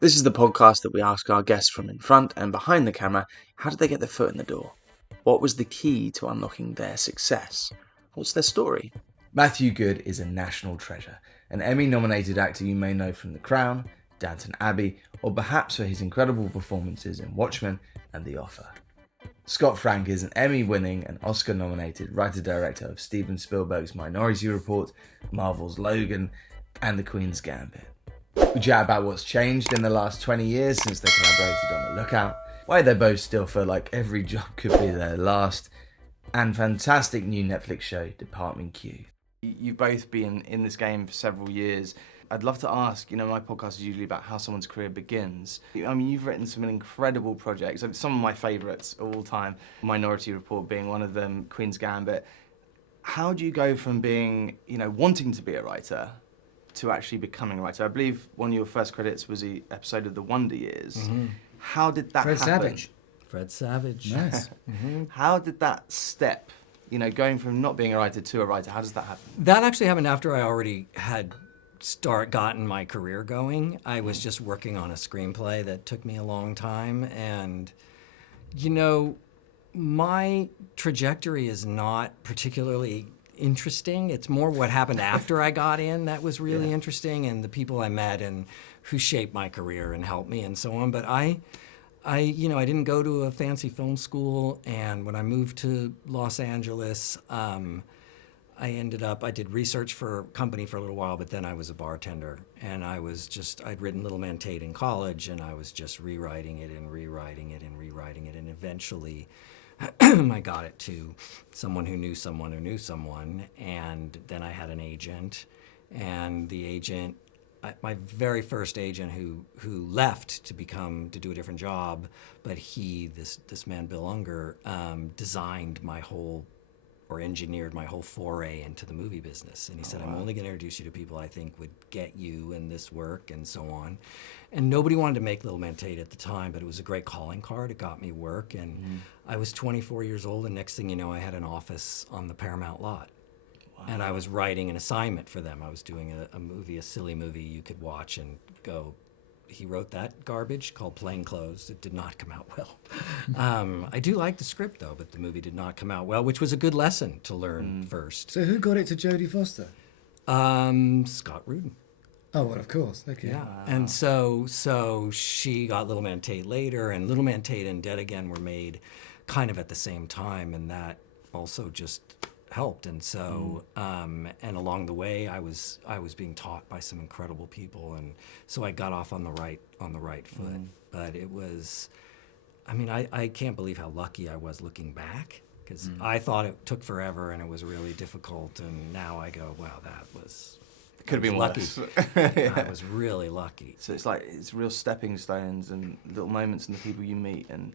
This is the podcast that we ask our guests from in front and behind the camera, how did they get their foot in the door? What was the key to unlocking their success? What's their story? Matthew Goode is a national treasure, an Emmy-nominated actor you may know from The Crown, Downton Abbey, or perhaps for his incredible performances in Watchmen and The Offer. Scott Frank is an Emmy-winning and Oscar-nominated writer-director of Steven Spielbergs' Minority Report, Marvel's Logan, and The Queen's Gambit. We chat about what's changed in the last 20 years since they collaborated on The Lookout, why they both still feel like every job could be their last, and fantastic new Netflix show, dipt.q. You've both been in this game for several years. I'd love to ask, my podcast is usually about how someone's career begins. I mean, you've written some incredible projects, some of my favourites of all time, Minority Report being one of them, Queen's Gambit. How do you go from being, wanting to be a writer to actually becoming a writer? I believe one of your first credits was the episode of The Wonder Years. Mm-hmm. How did that happen? Fred Savage. Nice. Mm-hmm. How did that step, going from not being a writer to a writer, how does that happen? That actually happened after I already had gotten my career going. I was just working on a screenplay that took me a long time, and my trajectory is not particularly interesting. It's more what happened after I got in that was really interesting, and the people I met and who shaped my career and helped me and so on. But I didn't go to a fancy film school, and when I moved to Los Angeles, I did research for a company for a little while, but then I was a bartender, and I'd written Little Man Tate in college, and I was just rewriting it, and eventually I got it to someone who knew someone who knew someone, and then I had an agent, and the agent, my very first agent who left to do a different job, but this man, Bill Unger, engineered my whole foray into the movie business. And he said, I'm only going to introduce you to people I think would get you in this work and so on. And nobody wanted to make Little Man Tate at the time, but it was a great calling card. It got me work. And I was 24 years old, and next thing you know, I had an office on the Paramount lot. Wow. And I was writing an assignment for them. I was doing a silly movie you could watch and go, he wrote that garbage called Plain Clothes. It did not come out well. I do like the script, though, but the movie did not come out well, which was a good lesson to learn first. So who got it to Jodie Foster? Scott Rudin. Oh, well, of course. Okay. Yeah, wow. And so she got Little Man Tate later, and Little Man Tate and Dead Again were made kind of at the same time, and that also just helped. And so and along the way I was being taught by some incredible people, and so I got off on the right foot. But it was, I can't believe how lucky I was looking back, because I thought it took forever and it was really difficult, and now I go, wow, could have been lucky. worse. I was really lucky. So it's real stepping stones and little moments and the people you meet and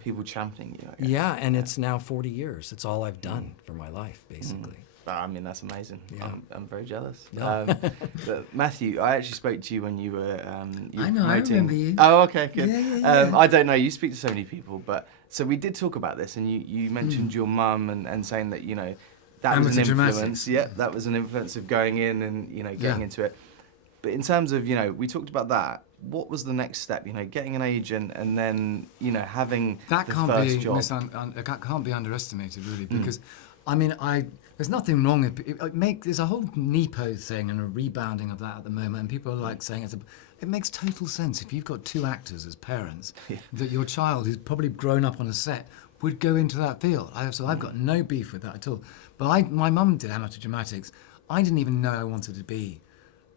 people championing you, I guess. Yeah, and it's now 40 years. It's all I've done for my life, basically. That's amazing. Yeah. I'm very jealous. No. But Matthew, I actually spoke to you when you were I know, I remember you. Oh, okay, good. Yeah. I don't know, you speak to so many people, but so we did talk about this, and you mentioned your mum and saying that, that was an influence. Dramatics. Yeah, that was an influence of going in and, getting into it. But in terms of, we talked about that. What was the next step? Getting an agent and then, having that the can't first be job. that can't be underestimated, really, because there's nothing wrong with there's a whole Nepo thing and a rebounding of that at the moment, and people are like saying it makes total sense if you've got two actors as parents that your child who's probably grown up on a set would go into that field. I've got no beef with that at all. But my mum did amateur dramatics. I didn't even know I wanted to be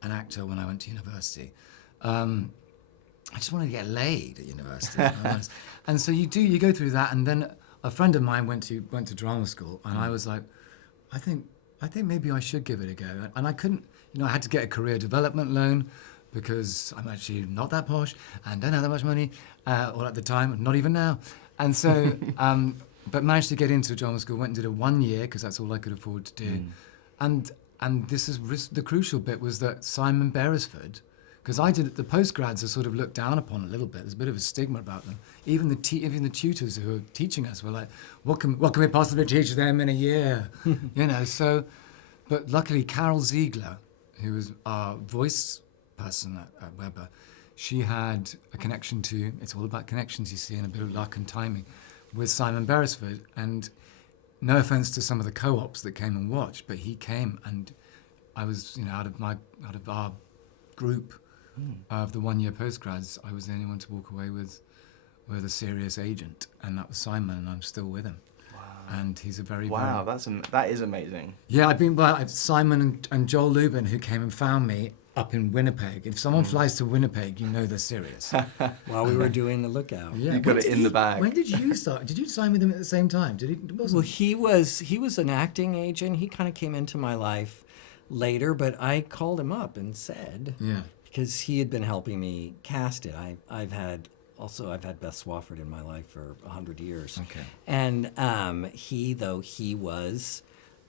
an actor when I went to university. I just wanted to get laid at university. And so you go through that, and then a friend of mine went to drama school, and I was like, I think maybe I should give it a go. And I couldn't, I had to get a career development loan because I'm actually not that posh and don't have that much money, or at the time, not even now. And so, but managed to get into drama school, went and did a 1 year because that's all I could afford to do. And this is the crucial bit, was that Simon Beresford, because the postgrads are sort of looked down upon a little bit. There's a bit of a stigma about them. Even the tutors who are teaching us were like, what can we possibly teach them in a year? So, but luckily Carol Ziegler, who was our voice person at Weber, she had a connection to, it's all about connections, you see, and a bit of luck and timing, with Simon Beresford. And no offence to some of the co-ops that came and watched, but he came, and I was, out of our group of the 1 year postgrads, I was the only one to walk away with a serious agent, and that was Simon, and I'm still with him. And he's a very that is amazing. Yeah, I've been by Simon and Joel Lubin, who came and found me up in Winnipeg. If someone flies to Winnipeg, you know they're serious. While we were doing The Lookout. Yeah. You got it in the bag. When did you start? Did you sign with him at the same time? Well, he was an acting agent. He kind of came into my life later, but I called him up and said, because he had been helping me cast it. I've had Beth Swafford in my life for 100 years. Okay. And he was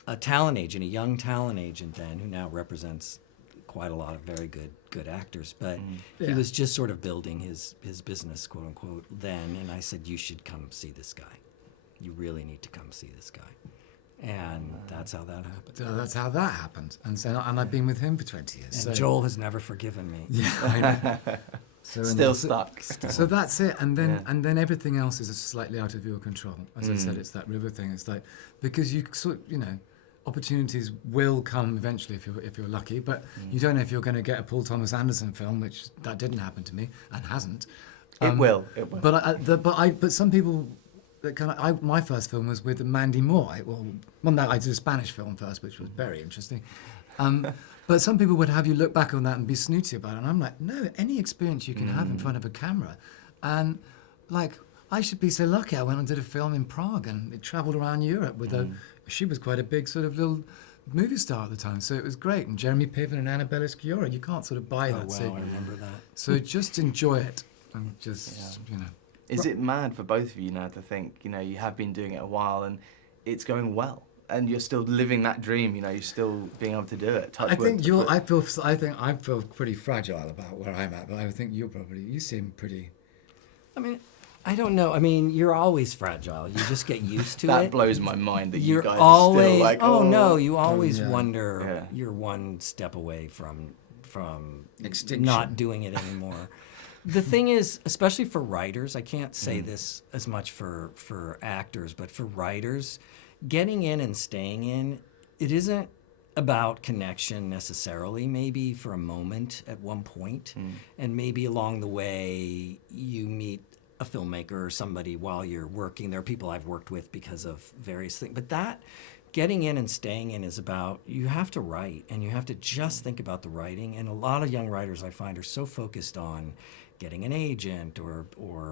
a talent agent, a young talent agent then, who now represents quite a lot of very good actors. But he was just sort of building his business, quote unquote, then. And I said, you should come see this guy. You really need to come see this guy. And that's how that happened. So that's how that happened. And I've been with him for 20 years. And Joel has never forgiven me. Yeah, I know. Still stuck. So that's it, and then everything else is slightly out of your control. As I said, it's that river thing. It's like, because you sort, opportunities will come eventually if you're lucky, but you don't know if you're going to get a Paul Thomas Anderson film, which that didn't happen to me and hasn't. It will. But some people, my first film was with Mandy Moore. I did a Spanish film first, which was very interesting. But some people would have you look back on that and be snooty about it. And I'm like, no, any experience you can have in front of a camera. And I should be so lucky. I went and did a film in Prague, and it travelled around Europe with she was quite a big sort of little movie star at the time. So it was great. And Jeremy Piven and Annabella Sciorra, you can't sort of buy that. Oh, wow, I remember that. So just enjoy it. And just, Is it mad for both of you now to think, you have been doing it a while and it's going well? And you're still living that dream, you're still being able to do it. I think I feel pretty fragile about where I'm at, but I think you seem pretty. I mean, I don't know. I mean, you're always fragile. You just get used to it. That blows my mind that you're you guys always, are still like, no, you always wonder you're one step away from extinction, not doing it anymore. The thing is, especially for writers, I can't say this as much for actors, but for writers, getting in and staying in, it isn't about connection necessarily, maybe for a moment at one point, and maybe along the way you meet a filmmaker or somebody while you're working. There are people I've worked with because of various things, but that getting in and staying in is about, you have to write and you have to just think about the writing. And a lot of young writers I find are so focused on getting an agent or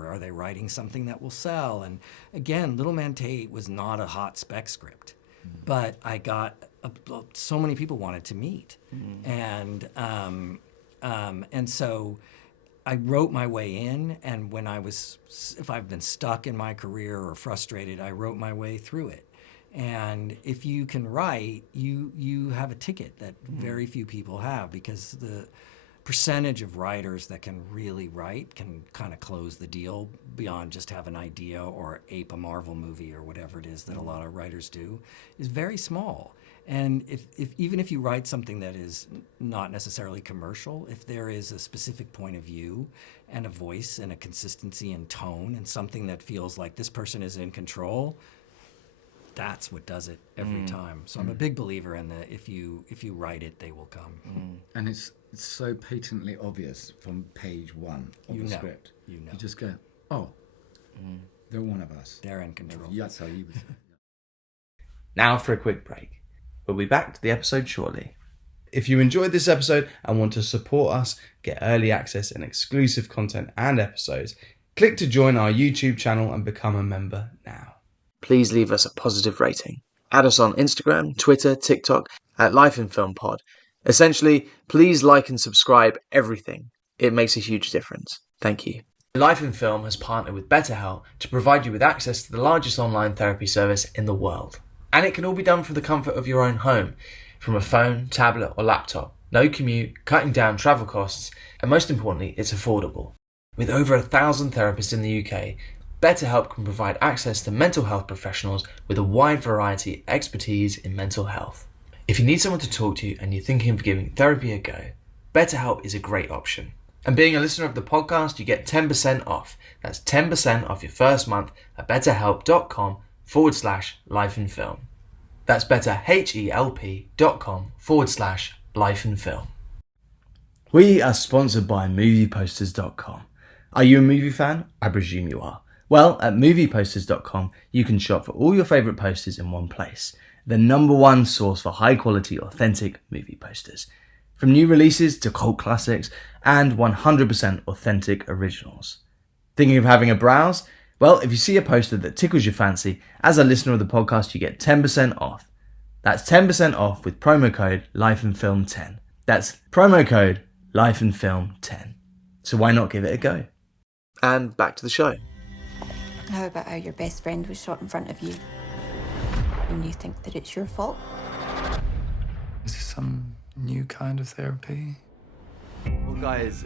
are they writing something that will sell? And again, Little Man Tate was not a hot spec script, but I got so many people wanted to meet, and so I wrote my way in. And when if I've been stuck in my career or frustrated, I wrote my way through it. And if you can write, you have a ticket that very few people have, because the percentage of writers that can really write can kind of close the deal beyond just have an idea or ape a Marvel movie or whatever it is that a lot of writers do is very small. And if even if you write something that is not necessarily commercial, if there is a specific point of view and a voice and a consistency in tone and something that feels like this person is in control, that's what does it every time. So I'm a big believer in that if you write it, they will come. And it's so patently obvious from page one of the script. You just go, oh, they're one of us. They're in control. That's how you would say it. Now for a quick break. We'll be back to the episode shortly. If you enjoyed this episode and want to support us, get early access and exclusive content and episodes, click to join our YouTube channel and become a member now. Please leave us a positive rating. Add us on Instagram, Twitter, TikTok at Life in Film Pod. Essentially, please like and subscribe everything. It makes a huge difference. Thank you. Life in Film has partnered with Betterhelp to provide you with access to the largest online therapy service in the world. And it can all be done from the comfort of your own home, from a phone, tablet or laptop. No commute, cutting down travel costs, and most importantly, it's affordable. With over 1,000 therapists in the UK, Betterhelp can provide access to mental health professionals with a wide variety of expertise in mental health. If you need someone to talk to and you're thinking of giving therapy a go, Betterhelp is a great option. And being a listener of the podcast, you get 10% off. That's 10% off your first month at betterhelp.com/lifeandfilm. That's betterhelp.com/lifeandfilm. We are sponsored by movieposters.com. Are you a movie fan? I presume you are. Well, at movieposters.com, you can shop for all your favourite posters in one place. The #1 source for high-quality, authentic movie posters. From new releases to cult classics and 100% authentic originals. Thinking of having a browse? Well, if you see a poster that tickles your fancy, as a listener of the podcast, you get 10% off. That's 10% off with promo code LifeandFilm10. That's promo code LifeandFilm10. So why not give it a go? And back to the show. How about how your best friend was shot in front of you and you think that it's your fault? Is this some new kind of therapy? Well, guys,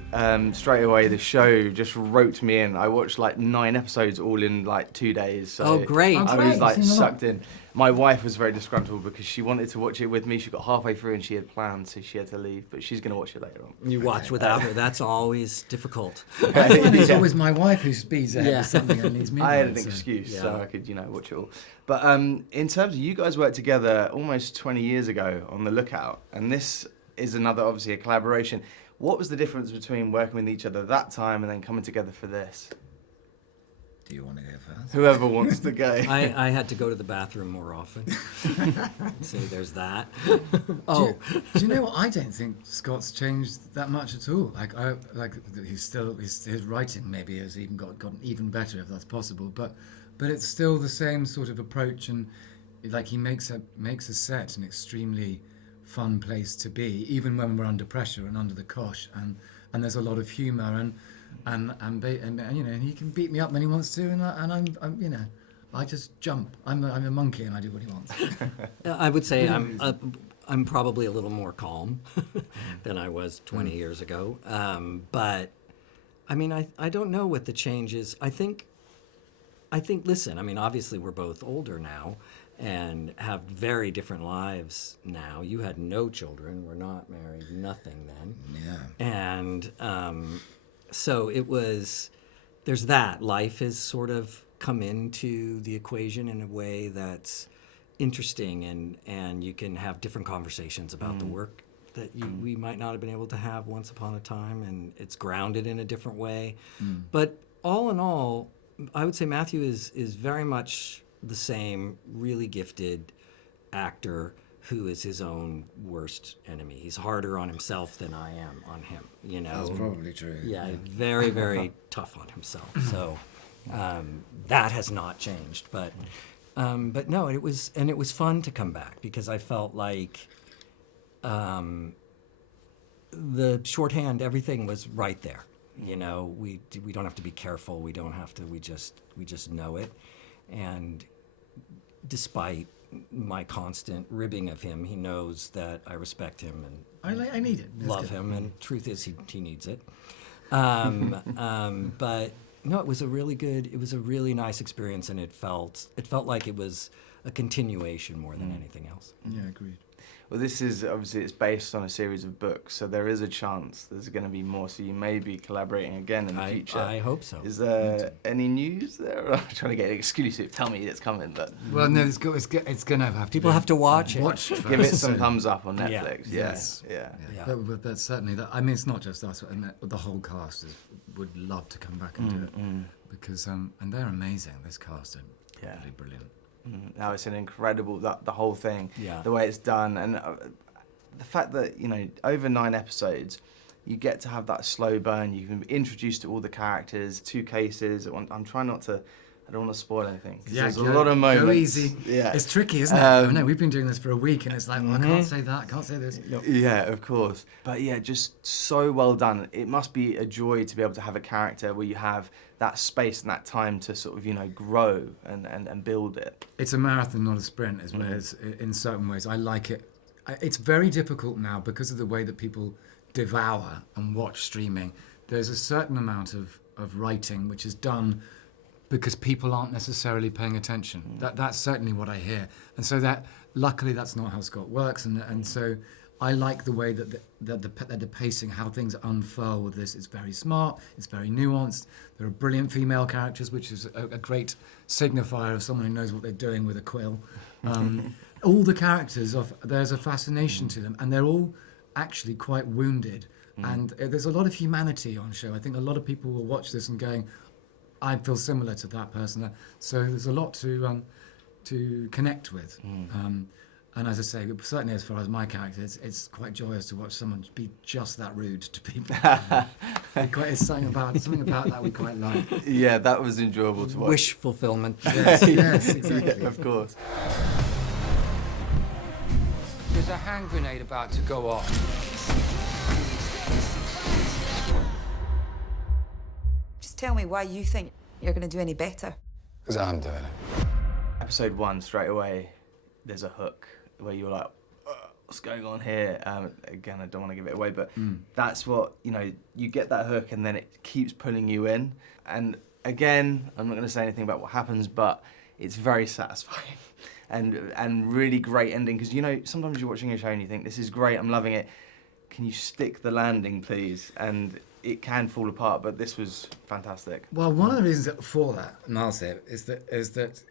straight away the show just roped me in. I watched like 9 episodes all in like 2 days. So Oh, great. I great. was like You've seen a lot. sucked in. My wife was very disgruntled because she wanted to watch it with me. She got halfway through and she had plans, so she had to leave. But she's going to watch it later on. You watch without her. That's always difficult. It's Yeah. always my wife who speeds ahead Yeah. of something and needs me. I had an to- excuse, Yeah. so I could, watch it all. But in terms of you guys worked together almost 20 years ago on The Lookout, and this is another, obviously, a collaboration. What was the difference between working with each other that time and then coming together for this? Do you want to go first? Whoever wants to go. I had to go to the bathroom more often. So there's that. Oh, Do you know what? I don't think Scott's changed that much at all. His writing maybe has even gotten even better if that's possible. But it's still the same sort of approach, and like he makes a set an extremely fun place to be, even when we're under pressure and under the cosh, and there's a lot of humour and he can beat me up when he wants to, and I'm I just jump. I'm a monkey and I do what he wants. I would say I'm probably a little more calm than I was 20 years ago. But I mean, I don't know what the change is. I think, listen, I mean, obviously we're both older now and have very different lives now. You had no children, were not married, nothing then. Yeah. And so there's that. Life has sort of come into the equation in a way that's interesting, and you can have different conversations about the work that we might not have been able to have once upon a time, and it's grounded in a different way. But all in all, I would say Matthew is very much the same really gifted actor who is his own worst enemy. He's harder on himself than I am on him, That's probably true. Yeah, very, very tough on himself. So that has not changed. But no, it was fun to come back because I felt like the shorthand, everything was right there. We don't have to be careful. We don't have to. We just know it. And despite my constant ribbing of him, he knows that I respect him and I need it. That's love good. him. And truth is, he needs it. But no, it was a really nice experience, and it felt like it was a continuation more than anything else. Yeah, agreed. Well, this is obviously it's based on a series of books, so there is a chance there's going to be more. So you may be collaborating again in the future. I hope so. Is there any news there? I'm trying to get an exclusive. Tell me it's coming, but Well, no, it's going to have to. People have to watch it. watch. give it first, some so- thumbs up on Yeah. Netflix. Yes. Yeah. Yeah. But that's certainly that. I mean, it's not just us. The whole cast would love to come back and do it because and they're amazing. This cast are Yeah. really brilliant. No, it's an incredible the whole thing. Yeah. The way it's done, and the fact that over 9 episodes, you get to have that slow burn. You can be introduced to all the characters, 2 cases. I'm trying not to. I don't want to spoil anything. 'Cause there's a lot of moments. Go easy. Yeah. It's tricky, isn't it? I know we've been doing this for a week, and it's like, well, I can't say that. I can't say this. Yeah, of course. But yeah, just so well done. It must be a joy to be able to have a character where you have that space and that time to sort of, grow and build it. It's a marathon, not a sprint, as in certain ways. I like it. It's very difficult now because of the way that people devour and watch streaming. There's a certain amount of writing which is done because people aren't necessarily paying attention. That's certainly what I hear. And so luckily that's not how Scott works. And so I like the way that the pacing, how things unfurl with this. It's very smart, it's very nuanced. There are brilliant female characters, which is a great signifier of someone who knows what they're doing with a quill. All the characters, there's a fascination to them, and they're all actually quite wounded. And there's a lot of humanity on show. I think a lot of people will watch this and going, I feel similar to that person. So there's a lot to connect with. And as I say, certainly as far as my character, it's quite joyous to watch someone be just that rude to people. It's something about that we quite like. Yeah, that was enjoyable to watch. Wish fulfillment. Yes, exactly. Of course. There's a hand grenade about to go off. Just tell me why you think you're going to do any better. Because I'm doing it. Episode 1, straight away, there's a hook where you're like, what's going on here? Again, I don't want to give it away, but that's what, you get that hook and then it keeps pulling you in. And again, I'm not going to say anything about what happens, but it's very satisfying and really great ending. Because, sometimes you're watching a show and you think, this is great, I'm loving it. Can you stick the landing, please? And it can fall apart, but this was fantastic. Well, one of the reasons for that, Miles said, is that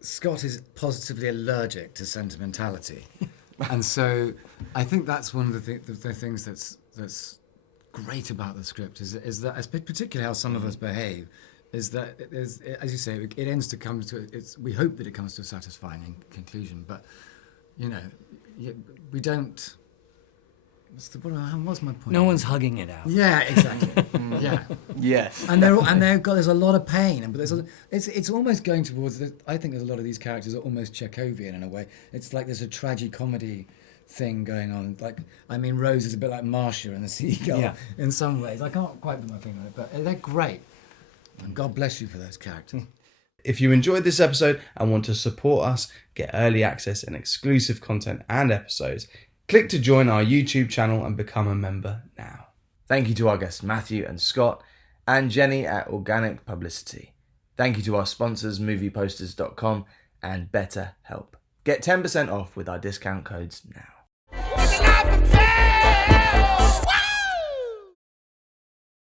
Scott is positively allergic to sentimentality. And so I think that's one of the things that's great about the script is that, particularly how some of us behave, is that, as you say, it ends to come to, we hope that it comes to a satisfying conclusion, but, we don't... What's my point? No one's hugging it out. Yeah, exactly. Yeah. Yes. And there's a lot of pain, but it's almost going towards. I think there's a lot of these characters are almost Chekhovian in a way. It's like there's a tragicomedy thing going on. Rose is a bit like Marcia and the Seagull in some ways. I can't quite put my finger on it, but they're great. And God bless you for those characters. If you enjoyed this episode and want to support us, get early access and exclusive content and episodes, click to join our YouTube channel and become a member now. Thank you to our guests Matthew and Scott, and Jenny at Organic Publicity. Thank you to our sponsors movieposters.com and Betterhelp. Get 10% off with our discount codes now.